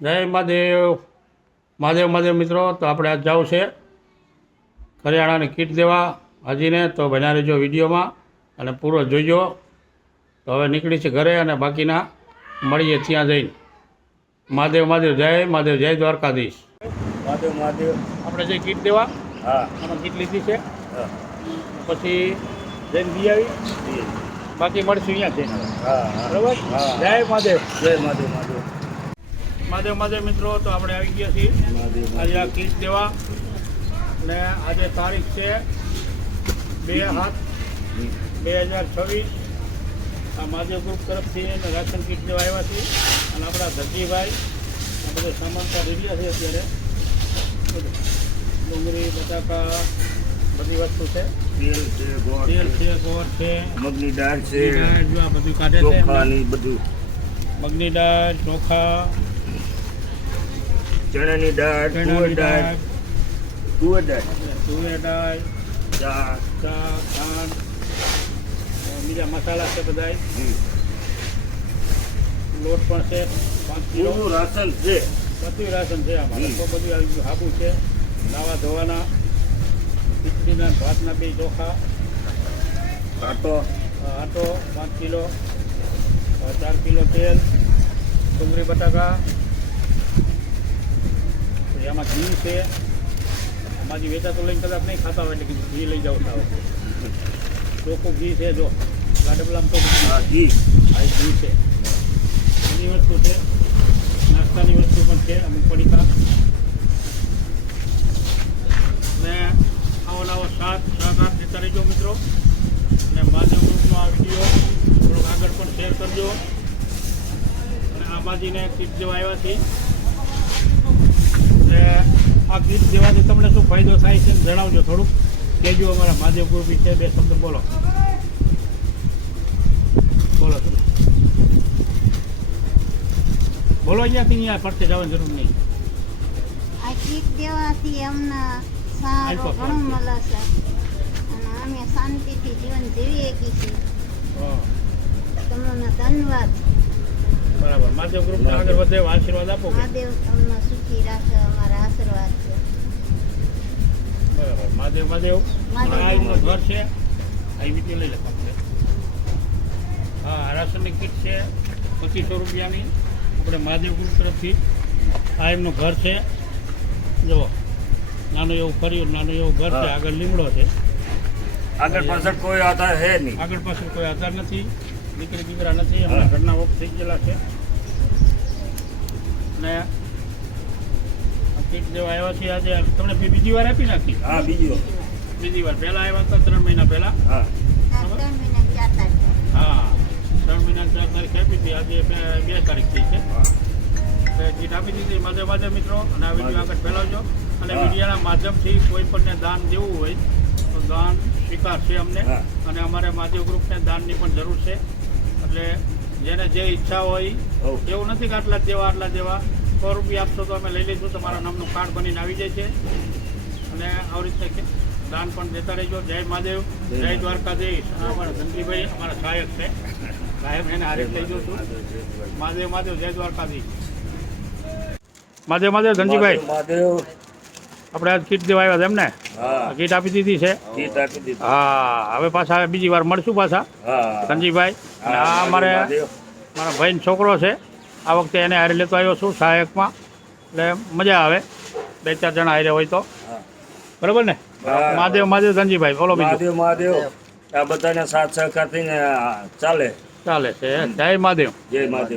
જય મહાદેવ મહાદેવ મહાદેવ મિત્રો. તો આપણે આજ જવું છે કરિયાણાની કીટ દેવા હાજીને. તો બન્યા રહેજો વિડીયોમાં અને પૂરો જોઈજો. તો હવે નીકળી છે ઘરે અને બાકીના મળીએ ત્યાં જઈને. મહાદેવ મહાદેવ જય મહાદેવ જય દ્વારકાધીશ. મહાદેવ મહાદેવ. આપણે જે કીટ દેવા હા આમાં કીટ લીધી છે, હા પછી જઈને દી આવી, બાકી મળશું અહીંયા જઈને. હા હા બરાબર. હા. જય મહાદેવ જય મહાદેવ મહાદેવ મહાદેવ મહાદેવ મિત્રો. તો આપણે આવી ગયા છીએ મહાદેવ આજે આ કીટ દેવા. અને આજે તારીખ છે 2/7/2026. આ મહાદેવ ગ્રુપ તરફથી એને રાશન કીટ દેવા આવ્યા છીએ. અને આપણા ધરજીભાઈ આ બધો સામાન તો રેડિયા છે અત્યારે. ડુંગળી બટાકા બધી વસ્તુ છે. તેલ છે ગોળ તેલ છે, ગોળ છે, મગની દાળ છે દાળ જો આ બધું કાઢે છે. ચોખા ની બધું મગની દાળ, ચોખા, ચણાની દાળ તુવેર ચણાની દાળ દાળ, તુવેર દાળ તુવેર દાળ, ચા ચા, ખાંડ, બીજા મસાલા છે બધાય. લોટ પણ છે 5 કિલો. પૂરું રાશન છે. બધું રાશન છે આમાં. તો બધું આવી ગયું. હાબુ છે, નાવા ધોવાના, ખીચડીના ભાતના 2 ચોખા, કાંટો આટો 5 કિલો, 4 કિલો તેલ, ડુંગળી બટાકા, પછી આમાં ઘી છે. આમાં જે વેચા તો લઈને કદાચ નહીં ખાતા હોય એટલે ઘી લઈ જાવ સાવ. ચોખ્ખું ઘી છે જો ગાડબલામાં તો હા ઘી આ ઘી છે. એની વસ્તુ છે, નાસ્તાની વસ્તુ પણ છે અમુક પડીકા. ને આવો નવો સાથ દેતા રહેજો મિત્રો. અને મહાદેવ ગ્રુપનો આ વિડીયો થોડોક આગળ પણ શેર કરજો. અને આ બાજીને કીટ જેવા આવ્યા છે. એટલે આ કીટ જેવાથી તમને શું ફાયદો થાય છે જણાવજો. થોડુંક કહેજો. અમારા મહાદેવ ગ્રુપ વિશે 2 શબ્દ બોલો. બોલો તમે બોલો. અહીંયાથી અહીંયા ફરતે જવાની જરૂર નહીં. આ કીટ દેવાથી અમને સારો ઘણો મળે છે અને અમે શાંતિથી જીવન જીવી શકીએ છીએ. હા, તમને ધન્યવાદ. બરાબર. મહાદેવ ગ્રુપને આગળ વધે એવા આશીર્વાદ આપો. કે મહાદેવ તમને સુખી રાખે, અમારા આશીર્વાદ છે. બરાબર. મહાદેવ મહાદેવ. મહાદેવ. આ એમનું ઘર છે. આ વિડીયો લઈ લેતા આપણે. હા, આ રાશનની કીટ છે 2500 રૂપિયાની. આપણે મહાદેવ ગ્રુપ તરફથી આ એમનું ઘર છે. જુઓ, નાનું એવું ફર્યું, નાનું એવું ઘર છે. આગળ લીમડો છે. આગળ પાછળ કોઈ આધાર હે નહીં. આગળ પાછળ કોઈ આધાર નથી, દીકરી દીકરા નથી. અમારા ઘરના ઓફ થઈ ગયેલા છે. અને આ કીટ જેવા આવ્યા છે આજે. તમને બીજી વાર આપી નાખી. હા બીજી વાર પહેલાં આવ્યા હતા 3 મહિના પહેલાં. હા આ 3 મહિના 4 તારીખે. હા, 3 મહિના 4 તારીખ આપી હતી. આજે 2 તારીખ થઈ છે. એટલે કીટ આપી દીધી. મહાદેવ મહાદેવ મિત્રો. અને આ વિડીયો આગળ ફેલાવજો. અને વિડીયોના માધ્યમથી કોઈ પણને દાન દેવું હોય તો દાન સ્વીકાર છે અમને. હા. અને અમારે મહાદેવ ગ્રુપને દાનની પણ જરૂર છે. એટલે જેને જે ઈચ્છા હોય હઉ. એવું નથી કે આટલા જ દેવા આટલા દેવા. 100 રૂપિયા આપશો તો અમે લઈ લઈશું. તમારા નામનું કાર્ડ બનીને આવી જાય છે. અને આવી રીતે દાન પણ દેતા રહેજો. જય મહાદેવ જય દ્વારકાધીશ. અને અમારા ધનજીભાઈ અમારા સહાયક છે. સાહેબ એને હારે લઈ જઉં છું. મહાદેવ મહાદેવ જય દ્વારકાધીશ. મહાદેવ મહાદેવ ધનજીભાઈ. મહાદેવ. આપણે આજ કીટ દેવા આવ્યા હતા એમને. હા કીટ આપી દીધી છે. ગીત આપી દીધું. હા, હવે પાછા બીજી વાર મળશું પાછા હા ધનજીભાઈ. અને આ અમારે મહાદેવ. મારા ભાઈનો છોકરો છે. આ વખતે એને હારે લેતો આવ્યો છું સહાયકમાં. એટલે મજા આવે 2-4 જણા હારે હોય તો. હા. બરાબર ને. હા. મહાદેવ મહાદેવ ધનજીભાઈ. બોલો બીજું. મહાદેવ મહાદેવ. આ બધાને સાથ સહકાર થઈને ચાલે. ચાલે છે. જય મહાદેવ. જય મહાદેવ.